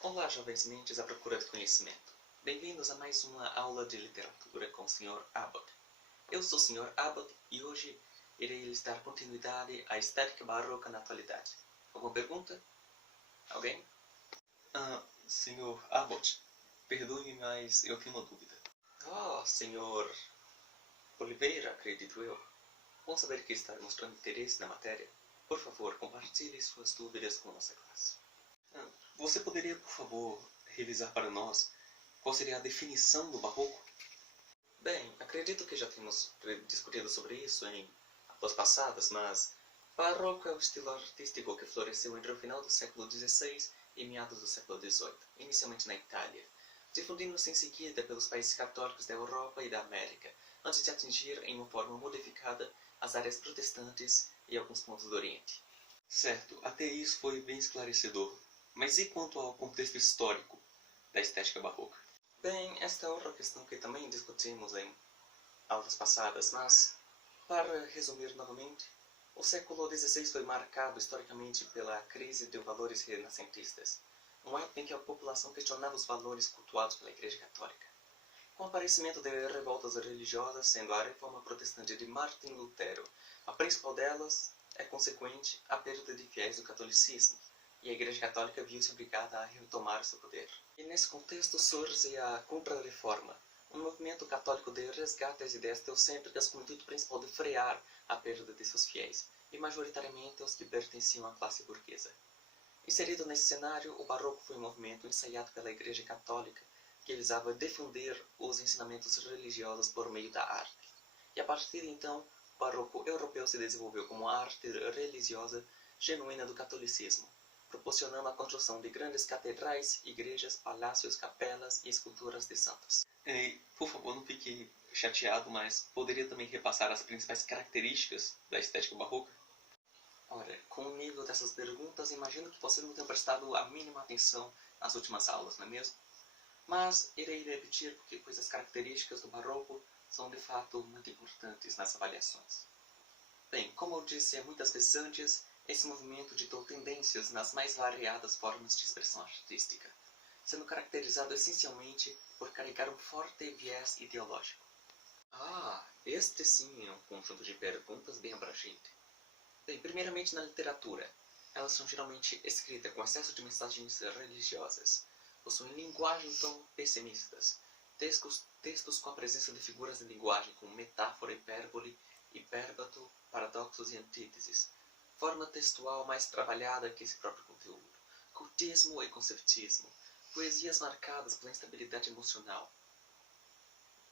Olá, jovens mentes à procura de conhecimento. Bem-vindos a mais uma aula de literatura com o Sr. Abbott. Eu sou o Sr. Abbott e hoje irei lhes dar continuidade à estética barroca na atualidade. Alguma pergunta? Alguém? Sr. Abbott, perdoe-me, mas eu tenho uma dúvida. Sr. Oliveira, acredito eu. Bom saber que está mostrando interesse na matéria. Por favor, compartilhe suas dúvidas com a nossa classe. Você poderia, por favor, revisar para nós qual seria a definição do barroco? Bem, acredito que já temos discutido sobre isso em aulas passadas, mas barroco é o estilo artístico que floresceu entre o final do século XVI e meados do século XVIII, inicialmente na Itália, difundindo-se em seguida pelos países católicos da Europa e da América, antes de atingir, em uma forma modificada, as áreas protestantes e alguns pontos do Oriente. Certo, até isso foi bem esclarecedor. Mas e quanto ao contexto histórico da estética barroca? Bem, esta é outra questão que também discutimos em aulas passadas, mas, para resumir novamente, o século XVI foi marcado historicamente pela crise de valores renascentistas, um época em que a população questionava os valores cultuados pela Igreja Católica. Com o aparecimento de revoltas religiosas, sendo a Reforma Protestante de Martim Lutero a principal delas, é consequente a perda de fiéis do catolicismo, e a Igreja Católica viu-se obrigada a retomar seu poder. E nesse contexto surge a Contra-Reforma, um movimento católico de resgate às ideias teocêntricas com o intuito principal de frear a perda de seus fiéis, e majoritariamente os que pertenciam à classe burguesa. Inserido nesse cenário, o Barroco foi um movimento ensaiado pela Igreja Católica que visava difundir os ensinamentos religiosos por meio da arte. E a partir de então, o Barroco europeu se desenvolveu como a arte religiosa genuína do catolicismo, proporcionando a construção de grandes catedrais, igrejas, palácios, capelas e esculturas de santos. Por favor, não fique chateado, mas poderia também repassar as principais características da estética barroca? Ora, com o nível dessas perguntas, imagino que você não tenha prestado a mínima atenção nas últimas aulas, não é mesmo? Mas irei repetir porque as características do barroco são de fato muito importantes nas avaliações. Bem, como eu disse muitas vezes antes, esse movimento ditou tendências nas mais variadas formas de expressão artística, sendo caracterizado essencialmente por carregar um forte viés ideológico. Este sim é um conjunto de perguntas bem abrangente. Bem, primeiramente na literatura. Elas são geralmente escritas com excesso de mensagens religiosas. Possuem linguagem tão pessimistas. Textos com a presença de figuras de linguagem como metáfora, hipérbole, hipérbato, paradoxos e antíteses. Forma textual mais trabalhada que esse próprio conteúdo. Cultismo e conceptismo. Poesias marcadas pela instabilidade emocional.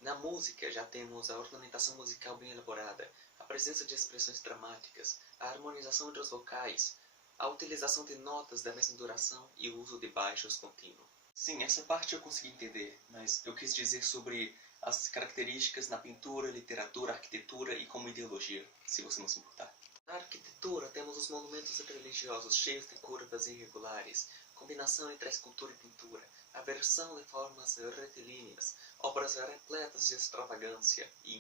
Na música já temos a ornamentação musical bem elaborada, a presença de expressões dramáticas, a harmonização entre os vocais, a utilização de notas da mesma duração e o uso de baixos contínuos. Sim, essa parte eu consegui entender, mas eu quis dizer sobre as características na pintura, literatura, arquitetura e como ideologia, se você não se importar. Na arquitetura temos os monumentos religiosos cheios de curvas irregulares, combinação entre a escultura e pintura, a versão de formas retilíneas, obras repletas de extravagância e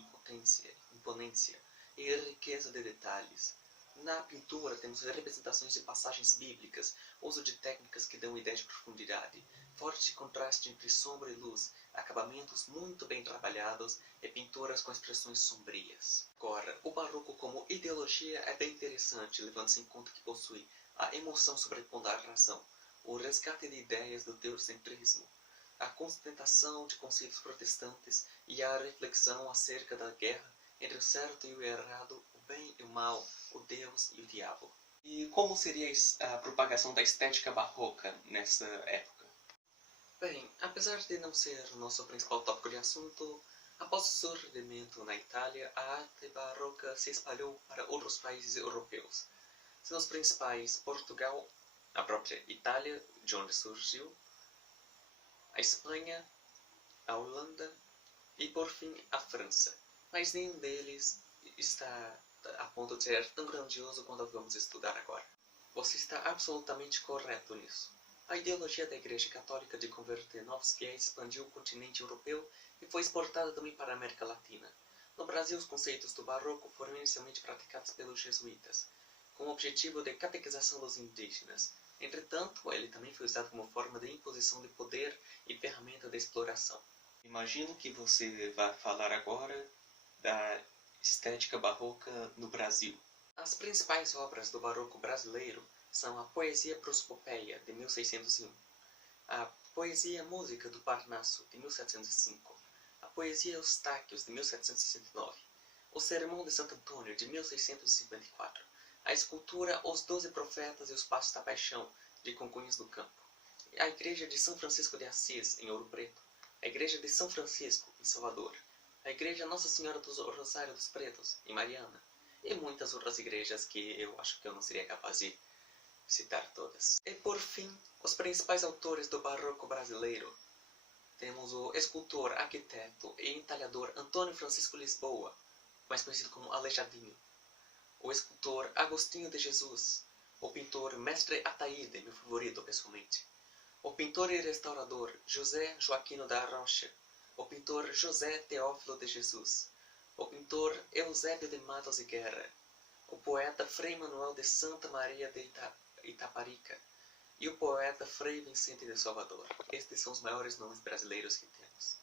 imponência e riqueza de detalhes. Na pintura temos representações de passagens bíblicas, uso de técnicas que dão ideia de profundidade, forte contraste entre sombra e luz, acabamentos muito bem trabalhados e pinturas com expressões sombrias. Agora, o barroco como ideologia é bem interessante, levando-se em conta que possui a emoção sobrepondo a razão, o resgate de ideias do teocentrismo, a constatação de conceitos protestantes e a reflexão acerca da guerra entre o certo e o errado, o bem e o mal, o Deus e o diabo. E como seria a propagação da estética barroca nessa época? Bem, apesar de não ser o nosso principal tópico de assunto, após o surgimento na Itália, a arte barroca se espalhou para outros países europeus, sendo os principais Portugal, a própria Itália, de onde surgiu, a Espanha, a Holanda e, por fim, a França. Mas nenhum deles está a ponto de ser tão grandioso quanto vamos estudar agora. Você está absolutamente correto nisso. A ideologia da Igreja Católica de converter novos fiéis expandiu o continente europeu e foi exportada também para a América Latina. No Brasil, os conceitos do Barroco foram inicialmente praticados pelos jesuítas, com o objetivo de catequização dos indígenas, Entretanto, ele também foi usado como forma de imposição de poder e ferramenta de exploração. Imagino que você vai falar agora da estética barroca no Brasil. As principais obras do barroco brasileiro são a Poesia Prosopopeia, de 1601, a Poesia Música do Parnaso, de 1705, a Poesia Eustáquios, de 1769, o Sermão de Santo Antônio, de 1654, a escultura Os Doze Profetas e os Passos da Paixão, de Congonhas do Campo, a Igreja de São Francisco de Assis, em Ouro Preto, a Igreja de São Francisco, em Salvador, a Igreja Nossa Senhora do Rosário dos Pretos, em Mariana, e muitas outras igrejas que eu acho que eu não seria capaz de citar todas. E por fim, os principais autores do barroco brasileiro. Temos o escultor, arquiteto e entalhador Antônio Francisco Lisboa, mais conhecido como Aleijadinho, o escultor Agostinho de Jesus, o pintor Mestre Ataíde, meu favorito pessoalmente, o pintor e restaurador José Joaquino da Rocha, o pintor José Teófilo de Jesus, o pintor Eusébio de Matos e Guerra, o poeta Frei Manuel de Santa Maria de Itaparica e o poeta Frei Vicente de Salvador. Estes são os maiores nomes brasileiros que temos.